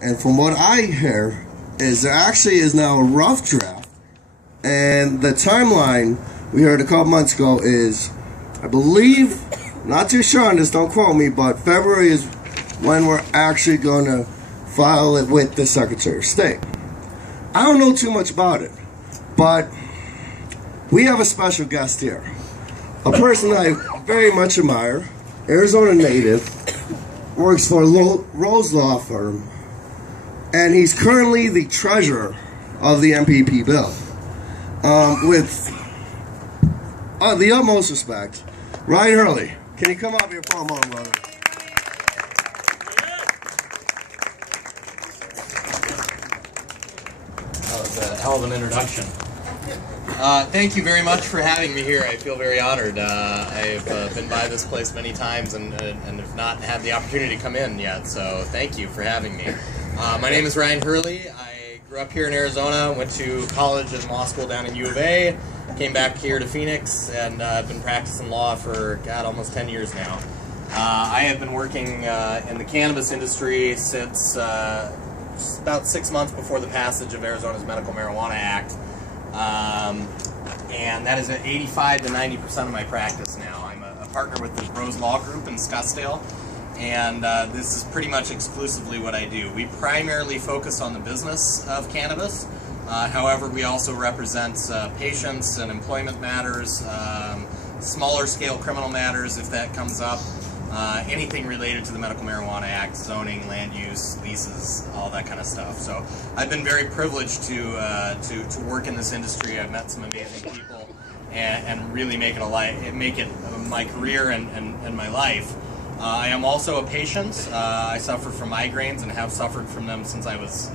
And from what I hear, is there actually is now a rough draft, and the timeline we heard a couple months ago is, I believe, not too sure on this, don't quote me, but February is when we're actually going to file it with the Secretary of State. I don't know too much about it, but we have a special guest here. A person I very much admire, Arizona native, works for Rose Law Firm, and he's currently the treasurer of the MPP bill. With the utmost respect, Ryan Hurley. Can you come up here for a moment, brother? That was a hell of an introduction. Thank you very much for having me here. I feel very honored. I've been by this place many times and have not had the opportunity to come in yet, so thank you for having me. My name is Ryan Hurley. I grew up here in Arizona, went to college and law school down in U of A, came back here to Phoenix, and I've been practicing law for, God, almost 10 years now. I have been working in the cannabis industry since about 6 months before the passage of Arizona's Medical Marijuana Act. And that is at 85 to 90% of my practice now. I'm a partner with the Rose Law Group in Scottsdale, and this is pretty much exclusively what I do. We primarily focus on the business of cannabis. However, we also represent patients and employment matters, smaller scale criminal matters if that comes up, anything related to the Medical Marijuana Act, zoning, land use, leases, all that kind of stuff. So I've been very privileged to work in this industry. I've met some amazing people and really make it my career and my life. I am also a patient. I suffer from migraines and have suffered from them since I was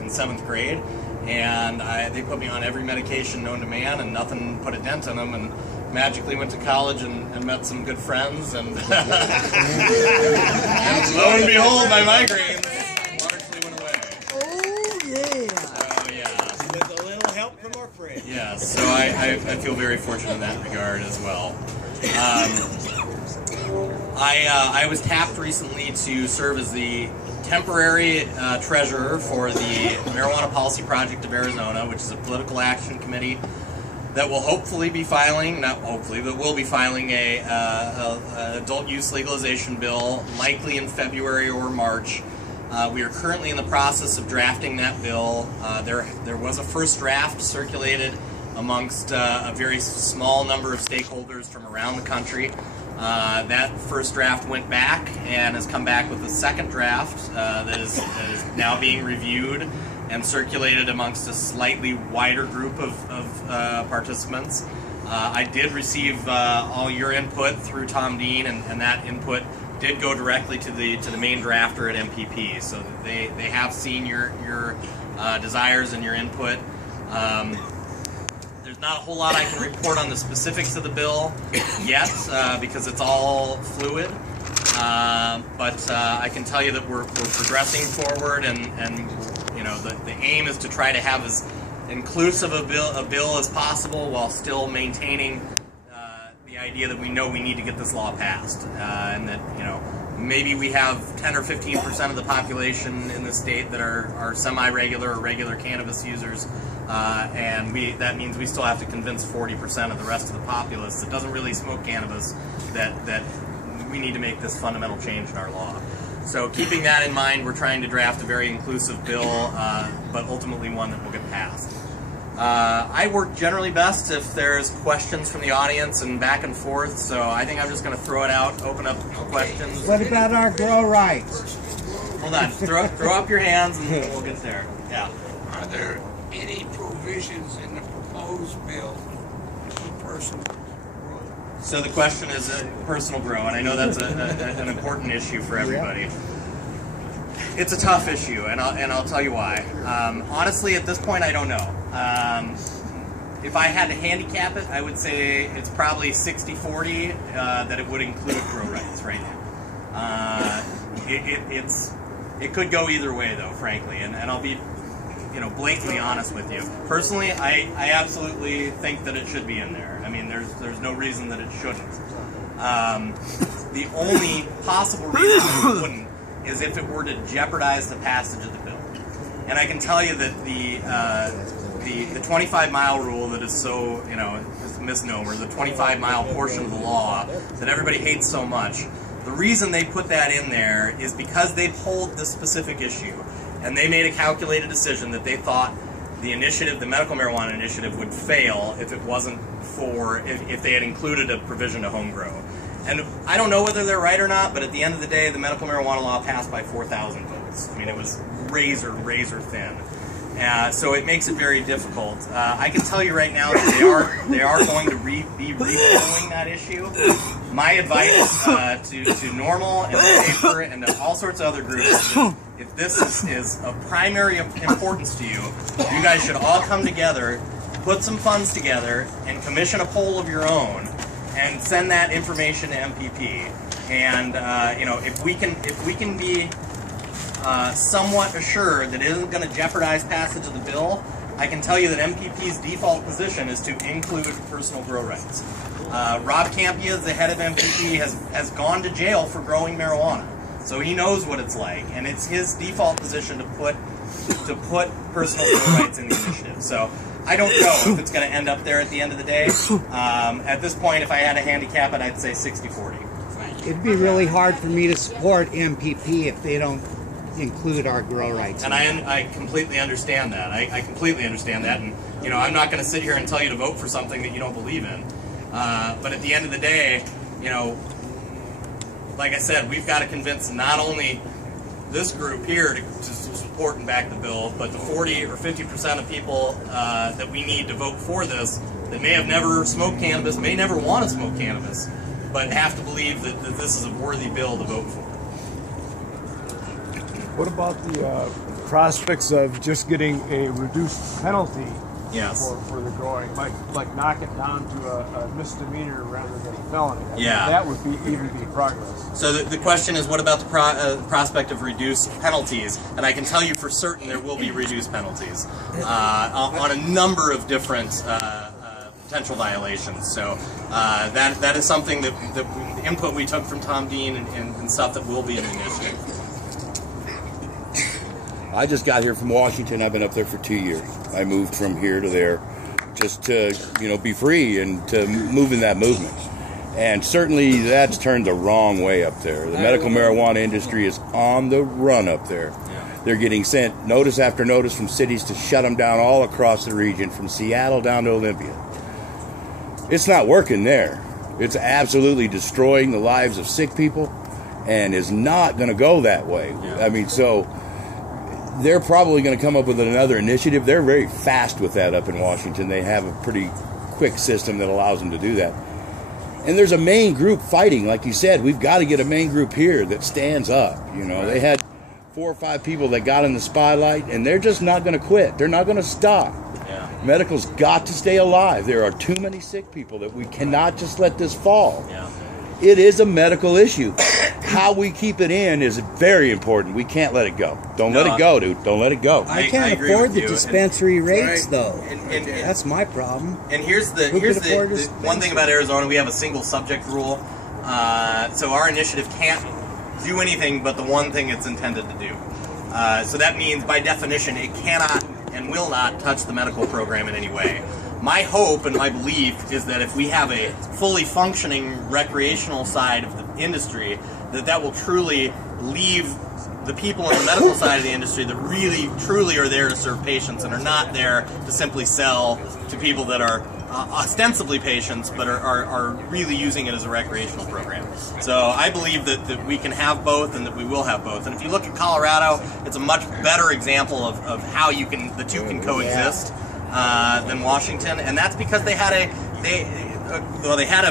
in 7th grade. And they put me on every medication known to man, and nothing put a dent in them. And magically went to college and met some good friends, and, and lo and behold, my migraines largely went away. Oh yeah! So yeah, with a little help from our friends. Yeah, so I feel very fortunate in that regard as well. I was tapped recently to serve as the temporary treasurer for the Marijuana Policy Project of Arizona, which is a political action committee that will hopefully be filing, not hopefully, but will be filing a adult use legalization bill, likely in February or March. We are currently in the process of drafting that bill. There was a first draft circulated amongst a very small number of stakeholders from around the country. That first draft went back and has come back with a second draft that is now being reviewed and circulated amongst a slightly wider group of participants. I did receive all your input through Tom Dean, and that input did go directly to the main drafter at MPP. So they have seen your desires and your input. There's not a whole lot I can report on the specifics of the bill yet because it's all fluid. But I can tell you that we're progressing forward, and you know, the aim is to try to have as inclusive a bill as possible while still maintaining the idea that we know we need to get this law passed, and that, you know, maybe we have 10 or 15% of the population in the state that are semi-regular or regular cannabis users, and that means we still have to convince 40% of the rest of the populace that doesn't really smoke cannabis that we need to make this fundamental change in our law. So keeping that in mind, we're trying to draft a very inclusive bill, but ultimately one that will get passed. I work generally best if there's questions from the audience and back and forth, so I think I'm just going to throw it out, open up questions. What about our grow rights? Hold on, throw up your hands and we'll get there. Yeah. Are there any provisions in the proposed bill for personal grow? So the question is personal grow, and I know that's an important issue for everybody. It's a tough issue, and I'll tell you why. Honestly, at this point, I don't know. If I had to handicap it, I would say it's probably 60-40 that it would include grow rights right now. It could go either way, though, frankly, and I'll be, you know, blatantly honest with you. Personally, I absolutely think that it should be in there. I mean, there's no reason that it shouldn't. The only possible reason it wouldn't as if it were to jeopardize the passage of the bill. And I can tell you that the 25-mile rule that is so, is a misnomer, the 25-mile portion of the law that everybody hates so much, the reason they put that in there is because they pulled this specific issue, and they made a calculated decision that they thought the initiative, the medical marijuana initiative, would fail if it wasn't if they had included a provision to home grow. And I don't know whether they're right or not, but at the end of the day, the medical marijuana law passed by 4,000 votes. I mean, it was razor thin. So it makes it very difficult. I can tell you right now that they are going to be reviewing that issue. My advice to NORML and the paper and to all sorts of other groups is that if this is of primary importance to you, you guys should all come together, put some funds together, and commission a poll of your own, and send that information to MPP. And if we can be somewhat assured that it isn't going to jeopardize passage of the bill, I can tell you that MPP's default position is to include personal grow rights. Rob Campia, the head of MPP, has gone to jail for growing marijuana, so he knows what it's like, and it's his default position to put personal grow rights in the initiative. So I don't know if it's going to end up there at the end of the day. At this point, if I had to handicap it, I'd say 60-40. It'd be really hard for me to support MPP if they don't include our grow rights. And I completely understand that. I completely understand that. And, I'm not going to sit here and tell you to vote for something that you don't believe in. But at the end of the day, like I said, we've got to convince not only this group here to support and back the bill, but the 40 or 50% of people that we need to vote for this that may have never smoked cannabis, may never want to smoke cannabis, but have to believe that this is a worthy bill to vote for. What about the prospects of just getting a reduced penalty for the growing, like knock it down to a misdemeanor rather than a felony? That would even be progress. So the question is, what about the prospect of reduced penalties? And I can tell you for certain there will be reduced penalties on a number of different potential violations. So that is something that the input we took from Tom Dean and stuff that will be in the initiative. I just got here from Washington. I've been up there for 2 years. I moved from here to there just to, be free and to move in that movement. And certainly that's turned the wrong way up there. The medical marijuana industry is on the run up there. They're getting sent notice after notice from cities to shut them down all across the region, from Seattle down to Olympia. It's not working there. It's absolutely destroying the lives of sick people and is not going to go that way. I mean, so they're probably going to come up with another initiative. They're very fast with that up in Washington. They have a pretty quick system that allows them to do that. And there's a main group fighting. Like you said, we've got to get a main group here that stands up. They had 4 or 5 people that got in the spotlight, and they're just not going to quit. They're not going to stop. Medical's got to stay alive. There are too many sick people that we cannot just let this fall. It is a medical issue. How we keep it in is very important. We can't let it go. Don't let it go, dude. Don't let it go. I can't afford the dispensary rates, though. And that's my problem. And here's the one thing about Arizona: we have a single subject rule. So our initiative can't do anything but the one thing it's intended to do. So that means, by definition, it cannot and will not touch the medical program in any way. My hope and my belief is that if we have a fully functioning recreational side of the industry, that will truly leave the people on the medical side of the industry that really, truly are there to serve patients and are not there to simply sell to people that are ostensibly patients, but are really using it as a recreational program. So I believe that we can have both and that we will have both. And if you look at Colorado, it's a much better example of how the two can coexist. Than Washington, and that's because they had a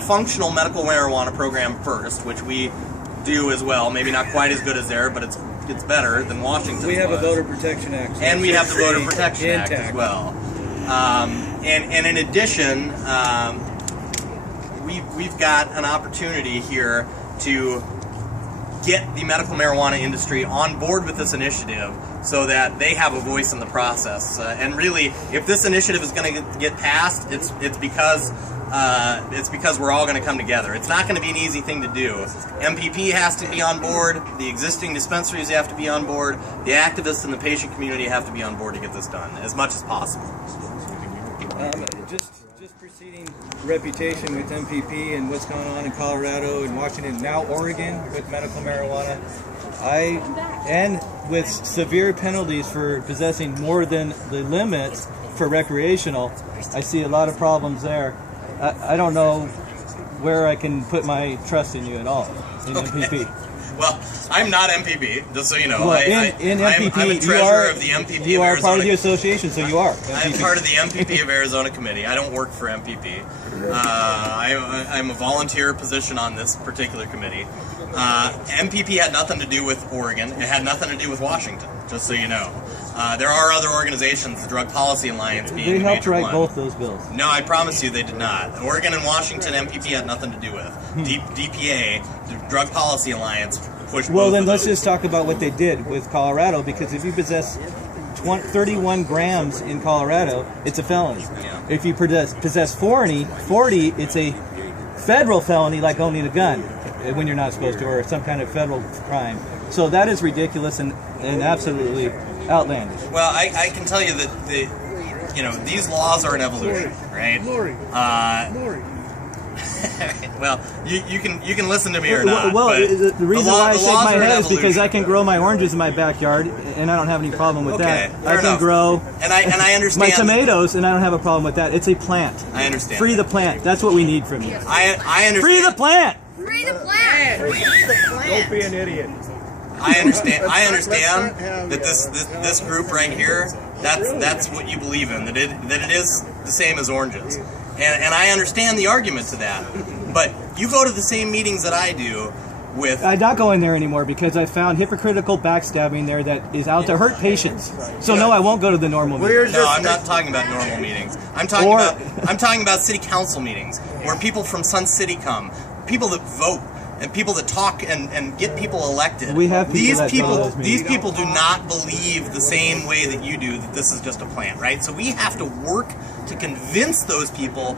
functional medical marijuana program first, which we do as well. Maybe not quite as good as there, but it's better than Washington. We have a Voter Protection Act, and we have the Voter Protection Act as well. And in addition, we've got an opportunity here to get the medical marijuana industry on board with this initiative so that they have a voice in the process. And really, if this initiative is going to get passed, it's because it's because we're all going to come together. It's not going to be an easy thing to do. MPP has to be on board. The existing dispensaries have to be on board. The activists and the patient community have to be on board to get this done as much as possible. Just preceding reputation with MPP and what's going on in Colorado and Washington, now Oregon with medical marijuana, and with severe penalties for possessing more than the limits for recreational, I see a lot of problems there. I don't know where I can put my trust in you at all in MPP. Well, I'm not MPP, just so you know. Well, in MPP, I'm a treasurer of the MPP you of are Arizona. part of the association, so you are. I'm part of the MPP of Arizona committee. I don't work for MPP. I'm a volunteer position on this particular committee. MPP had nothing to do with Oregon. It had nothing to do with Washington, just so you know. There are other organizations, the Drug Policy Alliance being the major one. They helped write both those bills. No, I promise you they did not. Oregon and Washington, MPP had nothing to do with. DPA, the Drug Policy Alliance, pushed Well, both then of let's those. just talk about what they did with Colorado, because if you possess 31 grams in Colorado, it's a felony. Yeah. If you possess 40, it's a federal felony, like owning a gun when you're not supposed to, or some kind of federal crime. So that is ridiculous and absolutely outlandish. Well, I can tell you that these laws are an evolution, right? Well, you can listen to me or not. Well, but the reason why I shake my head is because evolution. I can grow my oranges in my backyard, and I don't have any problem with that. Fair I can enough. grow and I understand my tomatoes, and I don't have a problem with that. It's a plant. I understand. Free the plant. That's what we need from you. I understand. Free the plant. Free the plant! Free the plant! Don't be an idiot. I understand that this group right here, that's what you believe in, that it is the same as oranges. And I understand the argument to that. But you go to the same meetings that I do with... I'm not going there anymore because I found hypocritical backstabbing there that is out to hurt patients. So no, I won't go to the normal meetings. No, I'm not talking about normal meetings. I'm talking about city council meetings where people from Sun City come, people that vote, and people that talk and get people elected. We have people these people do not believe the same way that you do that this is just a plant, right? So we have to work to convince those people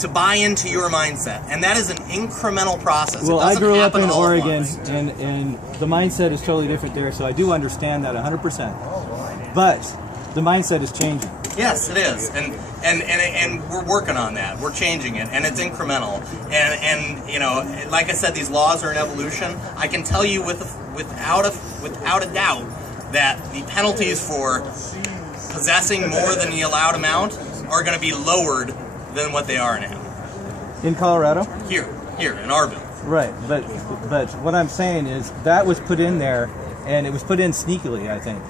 to buy into your mindset, and that is an incremental process. Well, I grew up in Oregon, and the mindset is totally different there, so I do understand that 100%. But the mindset is changing. Yes, it is, and we're working on that. We're changing it, and it's incremental. And like I said, these laws are an evolution. I can tell you without a doubt that the penalties for possessing more than the allowed amount are going to be lowered than what they are now. In Colorado? Here in our bill. Right, but what I'm saying is that was put in there, and it was put in sneakily, I think,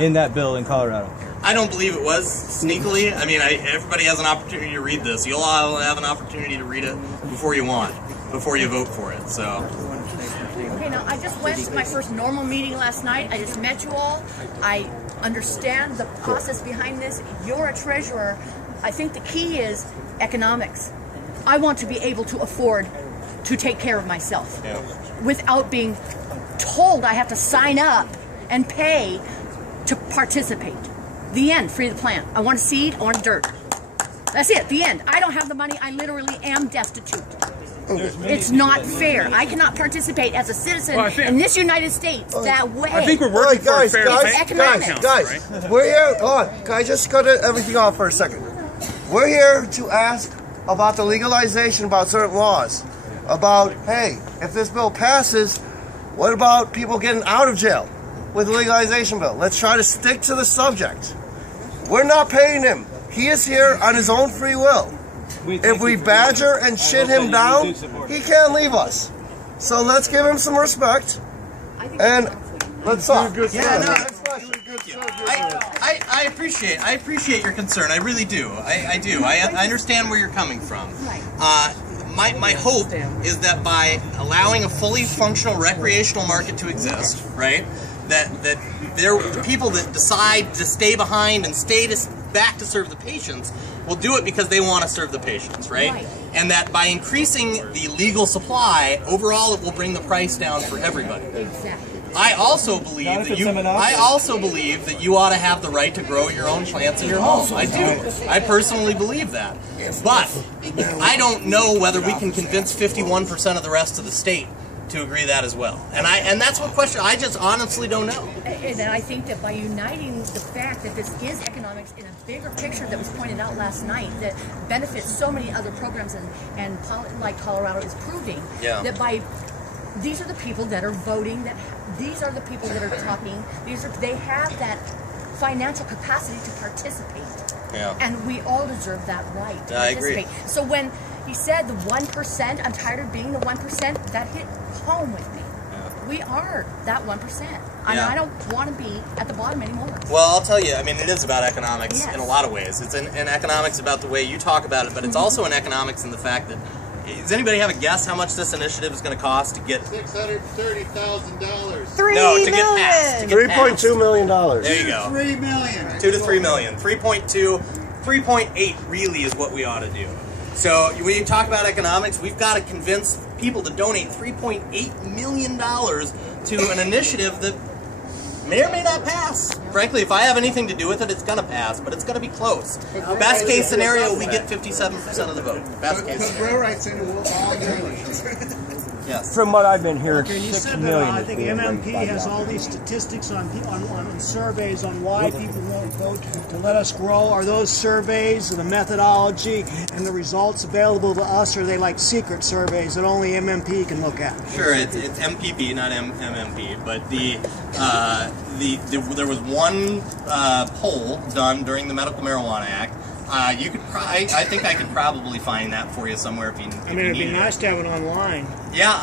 in that bill in Colorado. I don't believe it was sneakily. I mean, everybody has an opportunity to read this. You'll all have an opportunity to read it before you vote for it. So. Okay, now I just went to my first normal meeting last night. I just met you all. I understand the process behind this. You're a treasurer. I think the key is economics. I want to be able to afford to take care of myself without being told I have to sign up and pay to participate. The end. Free the plant. I want a seed. I want dirt. That's it. The end. I don't have the money. I literally am destitute. It's not fair. I cannot participate as a citizen in this United States that way. I think we're working for a fair guys, we're here. Hold on. Can I just cut everything off for a second? We're here to ask about the legalization about certain laws. About, hey, if this bill passes, what about people getting out of jail with the legalization bill? Let's try to stick to the subject. We're not paying him. He is here on his own free will. If we badger and shit him down, he can't leave us. So let's give him some respect and let's talk. I appreciate your concern. I really do. I do. I understand where you're coming from. My hope is that by allowing a fully functional recreational market to exist, right, that the people that decide to stay behind and stay back to serve the patients will do it because they want to serve the patients, right? And that by increasing the legal supply, overall it will bring the price down for everybody. Exactly. I also believe that you ought to have the right to grow your own plants in your home. I do. I personally believe that. But I don't know whether we can convince 51% of the rest of the state to agree that as well. And that's what question. I just honestly don't know. And I think that by uniting the fact that this is economics in a bigger picture that was pointed out last night that benefits so many other programs and like Colorado is proving that by these are the people that are voting, that these are the people that are talking, they have that financial capacity to participate. Yeah. And we all deserve that right to participate. I agree. So when he said the 1%, I'm tired of being the 1%, that hit home with me. Yeah. We are that 1%. I don't want to be at the bottom anymore. Well, I'll tell you, I mean, it is about economics in a lot of ways. It's in economics about the way you talk about it, but it's also in economics in the fact that, does anybody have a guess how much this initiative is going to cost to get? $630,000. No, to get passed. $3.2 million. There you go. 3 million. 2 to 3 million. 3.2, 3.8 really is what we ought to do. So when you talk about economics, we've got to convince people to donate $3.8 million to an initiative that may or may not pass. Frankly, if I have anything to do with it, it's going to pass, but it's going to be close. Best case scenario, we get 57% of the vote. Best case scenario. Grow rights in will all donate. Yes. From what I've been hearing, Okay, you 6 said million. that I think MMP has all these statistics on surveys on why people won't vote to let us grow. Are those surveys and the methodology and the results available to us, or are they like secret surveys that only MMP can look at? Sure, it's MPP, not MMP, but there was one poll done during the Medical Marijuana Act. You could I think I could probably find that for you somewhere if you I mean, it'd be nice to have it online. Yeah,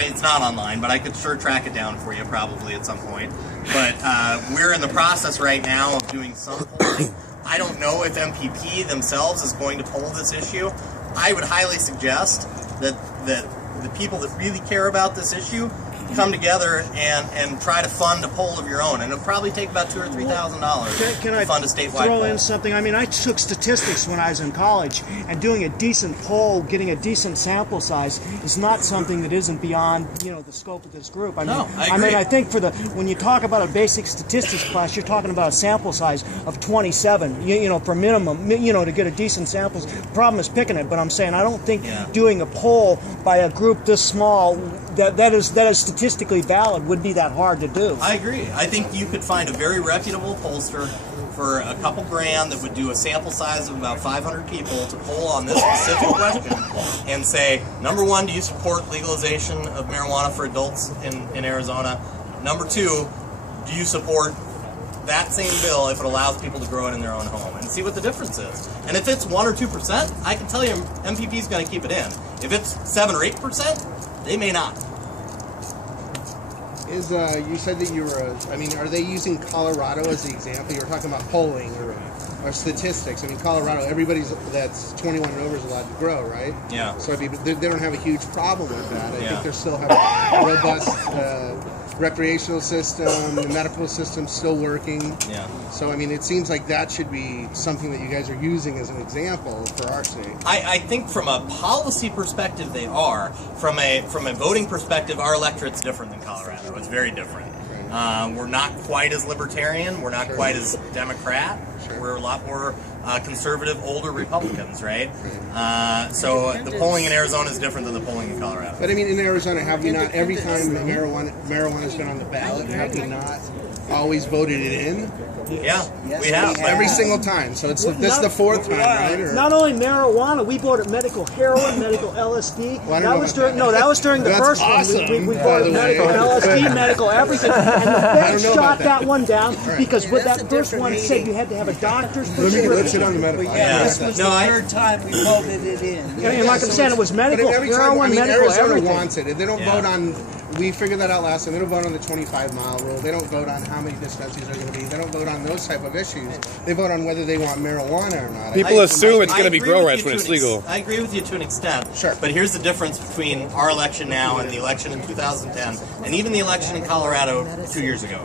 it's not online, but I could sure track it down for you probably at some point. But we're in the process right now of doing some polling. I don't know if MPP themselves is going to poll this issue. I would highly suggest that the people that really care about this issue come together and try to fund a poll of your own, and it'll probably take about $2,000 or $3,000 to fund a statewide throw poll. in something? I mean, I took statistics when I was in college, and doing a decent poll, getting a decent sample size, is not something that isn't beyond the scope of this group. I mean, I think when you talk about a basic statistics class, you're talking about a sample size of 27, for minimum, to get a decent sample. The problem is picking it, but I'm saying I don't think doing a poll by a group this small that is statistically valid would be that hard to do. I agree. I think you could find a very reputable pollster for a couple grand that would do a sample size of about 500 people to poll on this specific question and say, number one, do you support legalization of marijuana for adults in Arizona? Number two, do you support that same bill if it allows people to grow it in their own home, and see what the difference is. And if it's 1 or 2%, I can tell you MPP is going to keep it in. If it's 7 or 8%, they may not. You said that you were, are they using Colorado as the example? You were talking about polling or statistics. I mean, Colorado, everybody that's 21 and over is allowed to grow, right? Yeah. So they don't have a huge problem with that. I think they still have a robust recreational system, the medical system still working. Yeah. So, I mean, it seems like that should be something that you guys are using as an example for our state. I think from a policy perspective they are. From a voting perspective, our electorate's different than Colorado. It's very different. We're not quite as libertarian. We're not quite as Democrat. We're a lot more conservative, older Republicans, right? So the polling in Arizona is different than the polling in Colorado. But I mean, in Arizona, have we not, every time marijuana's been on the ballot, have we not always voted it in? Yeah, we have. Every single time. So this is the fourth time, right? Or? Not only marijuana, we voted medical heroin, medical LSD. That was during the first awesome, one. We voted medical LSD, medical everything. And the feds shot that one down because with that first one, it said you had to have a doctor's prescription. Let's sit on the medical. This was the third time we voted it in. And like I'm saying, it was medical heroin, medical Arizona everything. wants it. They don't vote on. We figured that out last time. They don't vote on the 25-mile rule. They don't vote on how many dispensaries are going to be. They don't vote on those type of issues. They vote on whether they want marijuana or not. People assume it's going to be grow rights when it's legal. I agree with you to an extent. Sure. But here's the difference between our election now and the election in 2010, and even the election in Colorado 2 years ago.